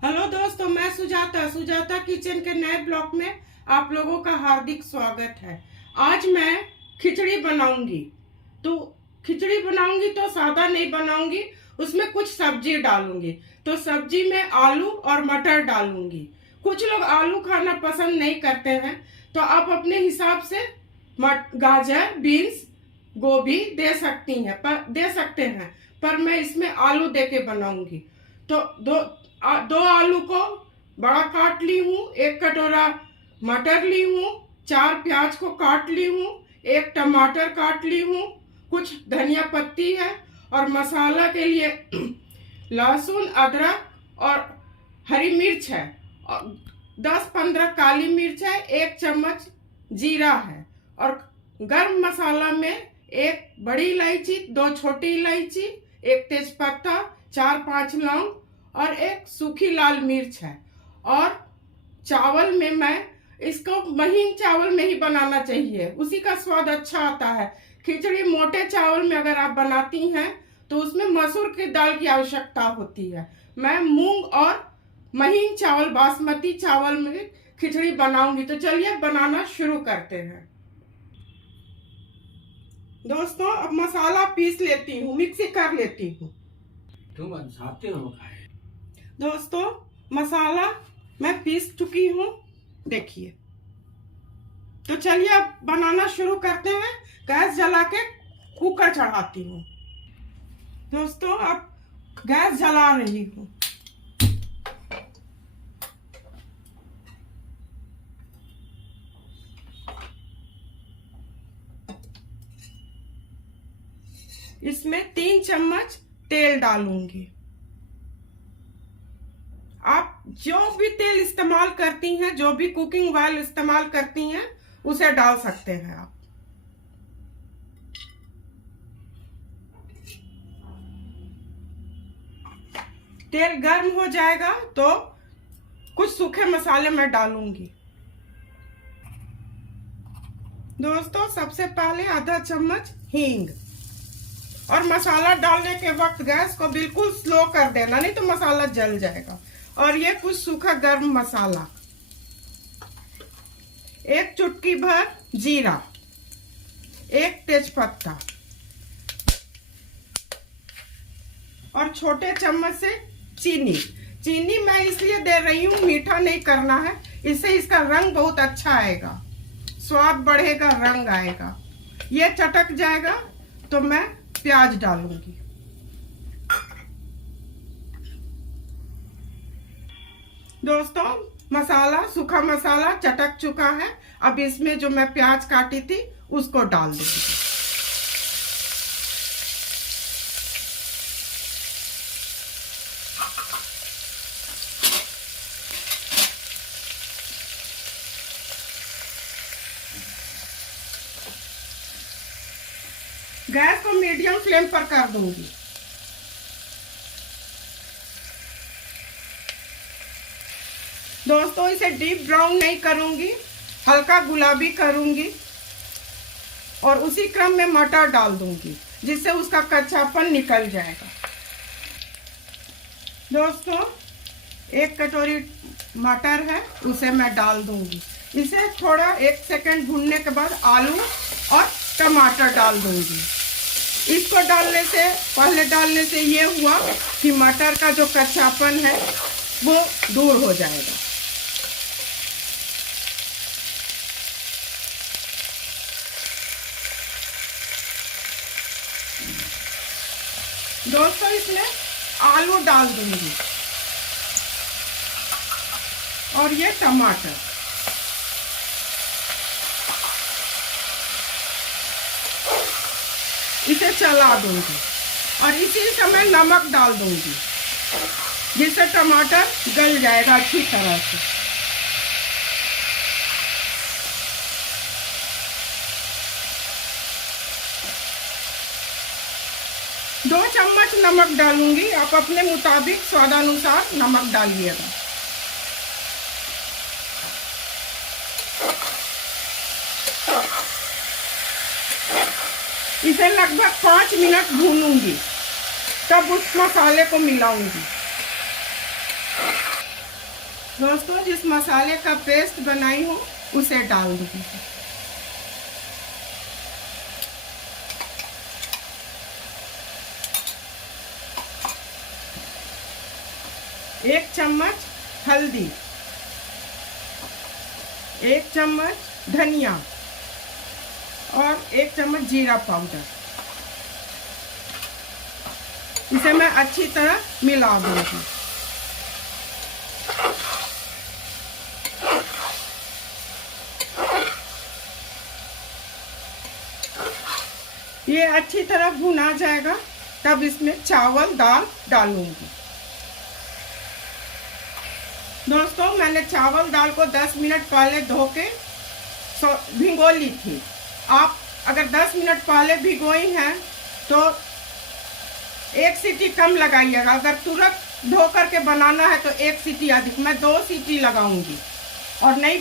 Hello दोस्तों, मैं Sujata kitchen के नए ब्लॉग में आप लोगों का हार्दिक स्वागत है। आज मैं खिचड़ी बनाऊंगी। तो खिचड़ी बनाऊंगी तो सादा नहीं बनाऊंगी, उसमें कुछ सब्जी डालूंगी। तो सब्जी में आलू और मटर डालूंगी। कुछ लोग आलू खाना पसंद नहीं करते हैं, तो आप अपने हिसाब से गाजर, बीन्स, गोभी दे सकते हैं, पर मैं इसमें आलू देके बनाऊंगी। तो दो आलू को बड़ा काट ली हूँ, 1 कटोरा मटर ली हूँ, 4 प्याज को काट ली हूँ, 1 टमाटर काट ली हूँ, कुछ धनिया पत्ती है, और मसाला के लिए लहसुन, अदरक और हरी मिर्च है, और 10-15 काली मिर्च है, 1 चम्मच जीरा है, और गरम मसाला में 1 बड़ी इलायची, 2 छोटी इलायची, 1 तेजपत्ता, 4-5 लौंग और 1 सूखी लाल मिर्च है। और चावल में मैं इसको महीन चावल में ही बनाना चाहिए, उसी का स्वाद अच्छा आता है। खिचड़ी मोटे चावल में अगर आप बनाती हैं तो उसमें मसूर की दाल की आवश्यकता होती है। मैं मूंग और महीन चावल, बासमती चावल में खिचड़ी बनाऊंगी। तो चलिए बनाना शुरू करते हैं। दोस्तों, अब मसाला पीस लेती हूँ, मिक्सी कर लेती हूँ। तुम जानते हो दोस्तों, मसाला मैं पीस चुकी हूँ, देखिए। तो चलिए अब बनाना शुरू करते हैं। गैस जला के कुकर चढ़ाती हूँ। दोस्तों, अब गैस जला रही हूँ। इसमें 3 चम्मच तेल डालूंगी। आप जो भी तेल इस्तेमाल करती हैं, जो भी कुकिंग ऑयल इस्तेमाल करती हैं, उसे डाल सकते हैं आप। तेल गर्म हो जाएगा तो कुछ सूखे मसाले मैं डालूंगी। दोस्तों, सबसे पहले आधा चम्मच हींग, और मसाला डालने के वक्त गैस को बिल्कुल स्लो कर देना, नहीं तो मसाला जल जाएगा। और ये कुछ सूखा गर्म मसाला, 1 चुटकी भर जीरा, 1 तेजपत्ता, और छोटे चम्मच से चीनी मैं इसलिए दे रही हूँ, मीठा नहीं करना है, इससे इसका रंग बहुत अच्छा आएगा, स्वाद बढ़ेगा, रंग आएगा। ये चटक जाएगा तो मैं प्याज डालूंगी। दोस्तों, सूखा मसाला चटक चुका है। अब इसमें जो मैं प्याज काटी थी उसको डाल दूंगी। गैस को मीडियम फ्लेम पर कर दूंगी। दोस्तों, इसे डीप ब्राउन नहीं करूंगी, हल्का गुलाबी करूंगी, और उसी क्रम में मटर डाल दूंगी, जिससे उसका कच्चापन निकल जाएगा। दोस्तों, 1 कटोरी मटर है, उसे मैं डाल दूंगी। इसे थोड़ा 1 सेकंड भूनने के बाद आलू और टमाटर डाल दूंगी। इसको पहले डालने से ये हुआ कि मटर का जो कच्चापन है वो दूर हो जाएगा। दोस्तों, इसमें आलू डाल दूंगी और ये टमाटर। इसे चला दूंगी और इसी समय नमक डाल दूंगी, जिससे टमाटर गल जाएगा अच्छी तरह से। दो चम्मच नमक डालूंगी, आप अपने मुताबिक स्वादानुसार नमक डालिएगा। इसे लगभग 5 मिनट भूनूंगी, तब उस मसाले को मिलाऊंगी। दोस्तों जिस मसाले का पेस्ट बनाई हूँ उसे डाल दूंगी। एक चम्मच हल्दी, एक चम्मच धनिया और एक चम्मच जीरा पाउडर। इसे मैं अच्छी तरह मिला दूंगी। ये अच्छी तरह भुना जाएगा, तब इसमें चावल दाल डालूंगी। दोस्तों मैंने चावल दाल को 10 मिनट पहले धो के भिगो ली थी। आप अगर 10 मिनट पहले भिगोई हैं तो एक सीटी कम लगाइएगा। अगर तुरंत धो करके बनाना है तो एक सीटी अधिक, मैं 2 सीटी लगाऊंगी। और नहीं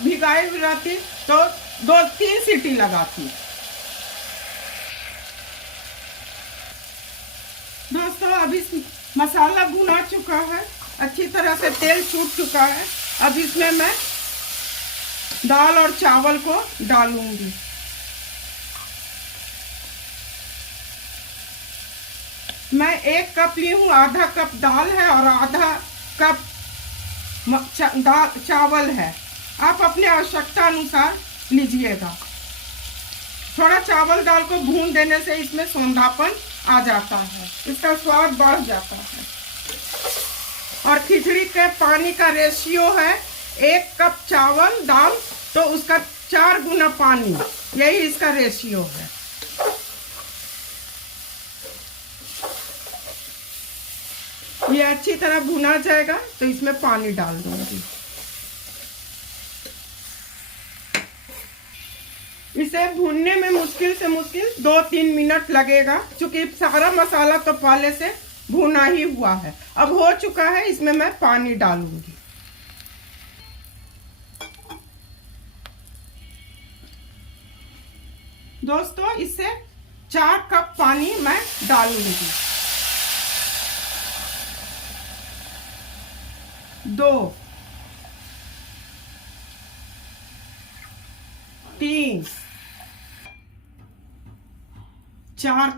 भिगाई रहती तो 2-3 सीटी लगाती। दोस्तों अभी मसाला भुना चुका है, अच्छी तरह से तेल छूट चुका है। अब इसमें मैं दाल और चावल को डालूंगी। मैं 1 कप ली हूँ, आधा कप दाल है और आधा कप चावल है। आप अपने आवश्यकता अनुसार लीजिएगा। थोड़ा चावल दाल को भून देने से इसमें सौंधापन आ जाता है, इसका स्वाद बढ़ जाता है। और खिचड़ी के पानी का रेशियो है 1 कप चावल दाल तो उसका 4 गुना पानी, यही इसका रेशियो है। ये अच्छी तरह भुना जाएगा तो इसमें पानी डाल दूंगी। इसे भूनने में मुश्किल से मुश्किल 2-3 मिनट लगेगा, क्योंकि सारा मसाला तो पहले से भुना ही हुआ है। अब हो चुका है, इसमें मैं पानी डालूंगी। दोस्तों इससे 4 कप पानी मैं डालूंगी। 2, 3, 4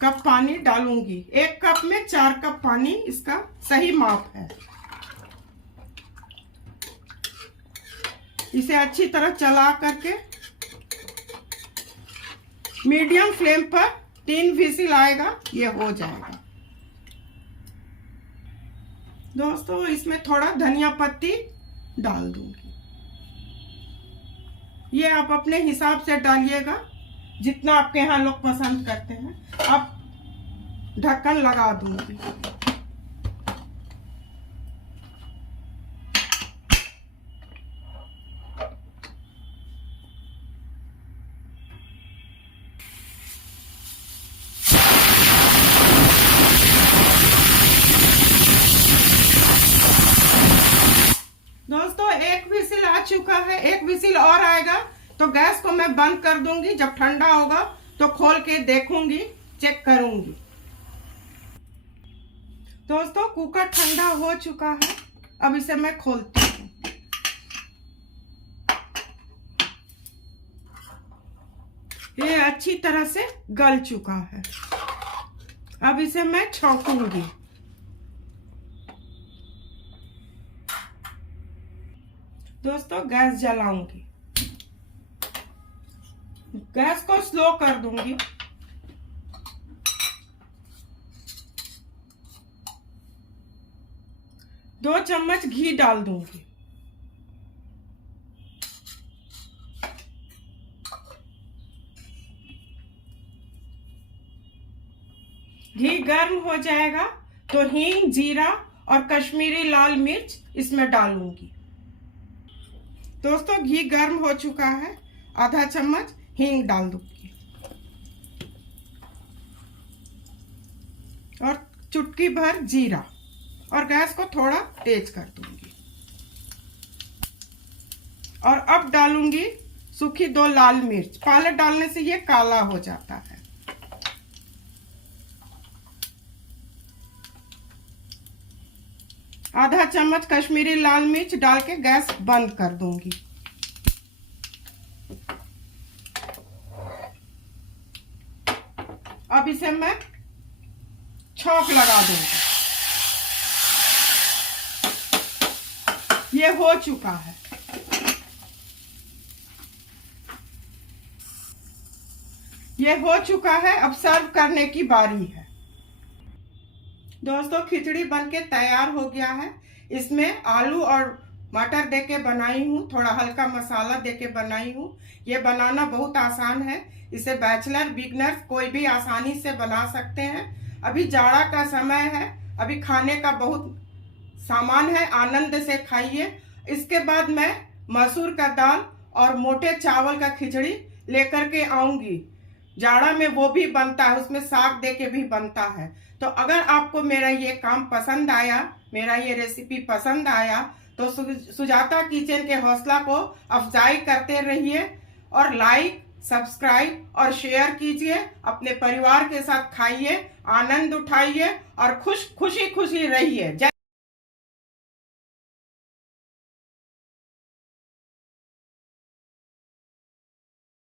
कप पानी डालूंगी। 1 कप में 4 कप पानी इसका सही माप है। इसे अच्छी तरह चला करके मीडियम फ्लेम पर 3 विसिल आएगा, ये हो जाएगा। दोस्तों इसमें थोड़ा धनिया पत्ती डाल दूंगी। ये आप अपने हिसाब से डालिएगा, जितना आपके यहाँ लोग पसंद करते हैं। अब ढक्कन लगा दूंगी। दोस्तों 1 विसिल आ चुका है, 1 विसिल और आएगा तो गैस को मैं बंद कर दूंगी। जब ठंडा होगा तो खोल के देखूंगी, चेक करूंगी। दोस्तों कुकर ठंडा हो चुका है, अब इसे मैं खोलती हूँ। ये अच्छी तरह से गल चुका है। अब इसे मैं छौंकूंगी। दोस्तों गैस जलाऊंगी, गैस को स्लो कर दूंगी। दो चम्मच घी डाल दूंगी। घी गर्म हो जाएगा तो हींग, जीरा और कश्मीरी लाल मिर्च इसमें डालूंगी। दोस्तों घी गर्म हो चुका है, आधा चम्मच हींग डाल दूंगी और चुटकी भर जीरा, और गैस को थोड़ा तेज कर दूंगी। और अब डालूंगी सूखी 2 लाल मिर्च। पहले डालने से ये काला हो जाता है। आधा चम्मच कश्मीरी लाल मिर्च डाल के गैस बंद कर दूंगी। अब इसे मैं छौंक लगा दूंगी। ये हो चुका है। ये हो चुका है। अब सर्व करने की बारी है। दोस्तों, खिचड़ी बनके तैयार हो गया है। इसमें आलू और मटर देके बनाई हूँ, थोड़ा हल्का मसाला देके बनाई हूँ। ये बनाना बहुत आसान है। इसे बैचलर बिगनर्स कोई भी आसानी से बना सकते हैं। अभी जाड़ा का समय है, अभी खाने का बहुत सामान है, आनंद से खाइए। इसके बाद मैं मसूर का दाल और मोटे चावल का खिचड़ी लेकर के आऊंगी। जाड़ा में वो भी बनता है, उसमें साग दे के भी बनता है। तो अगर आपको मेरा ये काम पसंद आया, मेरा ये रेसिपी पसंद आया, तो सुजाता किचन के हौसला को अफजाई करते रहिए और लाइक, सब्सक्राइब और शेयर कीजिए। अपने परिवार के साथ खाइए, आनंद उठाइए और खुशी खुशी रहिए।